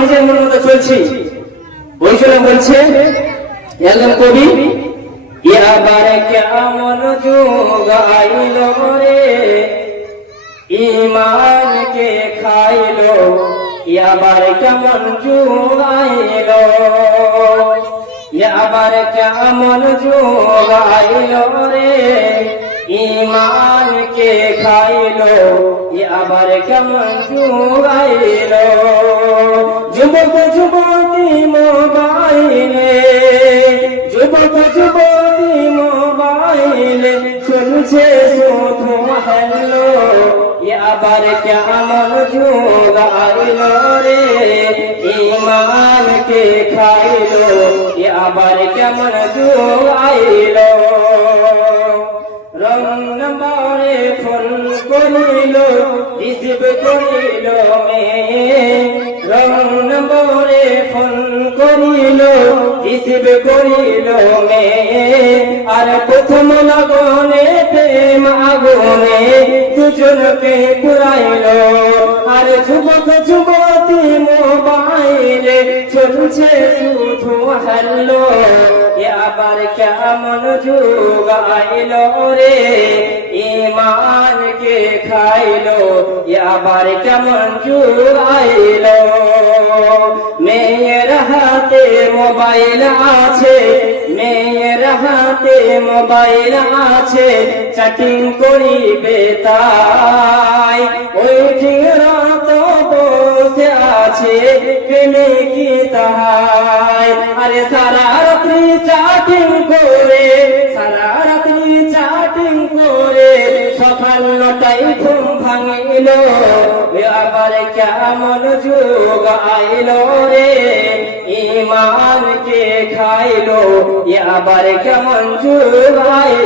নিজের মন মতো চলছি। ওই সময় বলছে একজন কবি, এবার কেমন যুগ আইল রে, ইমানকে খাইলো, এবার কেমন যুগ আইল, এবার কেমন যুগ আইল রে, ইমানকে খাইলো, আবার কেমন যুগ আইল। যুবক যুবতী মোবাইলে, যুবক যুবতী মোবাইলে শুনছে শুধু হ্যালো, আবার কেমন যুগ আইল রে, ইমানকে খাইলো, আবার কেমন যুগ আইল। রং নম্বরে ফোন করিল, রিসিভ করিল মেয়ে, রং নম্বরে ফোন করিল, রিসিভ করিল মেয়ে, আর প্রথম লগনে প্রেম আগুনে দুজনকে পুরাইল। আর যুবক যুবতী মোবাইলে চলছে শুধু হ্যালো, আবার কেমন যুগ আইল রে, ইমানকে খাইলো, আবার কেমন যুগ আইল। মেয়ের হাতে মোবাইল আছে, মেয়ের হাতে মোবাইল আছে, চ্যাটিং করিবে তাই, ওই ঠিকরত বসে আছে প্রেমে কি তাহাই। আরে সারা রাত্রি চ্যাটিং করে, সারা রাত্রি চ্যাটিং করে, সকাল 9টায় ঘুম ভাঙিল, আবার কেমন যুগ আইল রে, ইমানকে খাইলো, আবার কেমন যুগ আইল।